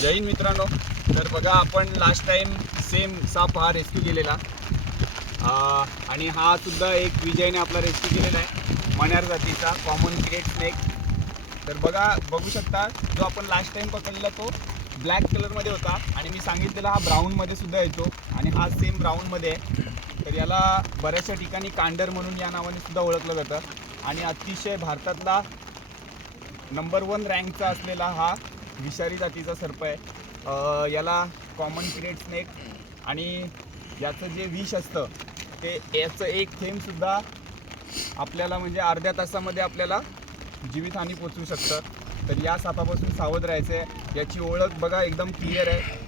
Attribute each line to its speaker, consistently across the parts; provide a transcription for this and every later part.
Speaker 1: जैन मित्रांनो. तर बघा आपण लास्ट टाइम सेम साप हा रेस्क्यू केलेला. आणि हा सुद्धा एक विजयने आपला रेस्क्यू केलेला आहे. मण्यार जातीचा कॉमन ग्रेट स्नेक तर बघा बघू शकता जो आपण लास्ट टाइम पकडलेला तो ब्लॅक कलरमध्ये होता. आणि मी सांगितलेला हा ब्राऊनमध्ये सुद्धा येतो. आणि हा सेम ब्राऊनमध्ये आहे. तर याला बऱ्याचशा ठिकाणी कांडर म्हणून या नावाने सुद्धा ओळखलं जातं. आणि अतिशय भारतातला नंबर वन रँकचा असलेला हा विषारी जातीचा सर्प आहे. याला कॉमन क्रिएट स्नेक आणि याचं जे विष असतं ते याचं एक थेंबसुद्धा आपल्याला म्हणजे अर्ध्या तासामध्ये आपल्याला जीवितहानी पोचवू शकतं. तर या सापापासून सावध राहायचं आहे याची ओळख बघा एकदम क्लिअर आहे.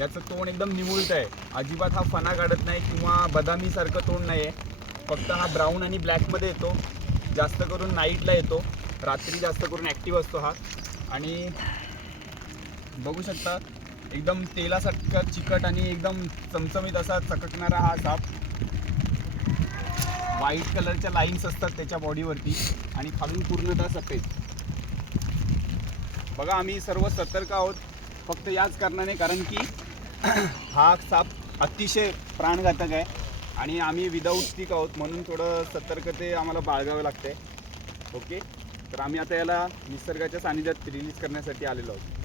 Speaker 1: याचं तोंड एकदम निमुळत आहे. अजिबात हा फणा काढत नाही किंवा बदामीसारखं तोंड नाही आहे फक्त हा ब्राऊन आणि ब्लॅकमध्ये येतो. जास्त करून नाईटला येतो. रात्री जास्त करून ॲक्टिव्ह असतो हा. आणि बघू शकता एकदम तेलासारखा चिकट आणि एकदम चमचमीत असा चककणारा हा साप. व्हाईट कलरच्या लाईन्स असतात त्याच्या बॉडीवरती आणि खालून पूर्णतः सफेद. बघा आम्ही सर्व सतर्क आहोत फक्त याच कारणाने कारण की हा साप अतिशय प्राणघातक आहे आणि आम्ही विदाऊट स्टिक आहोत म्हणून थोडं सतर्कते आम्हाला बाळगावं लागते ओके तर आम्ही आता याला निसर्गाच्या सानिध्यात रिलीज करण्यासाठी आलेलो आहोत.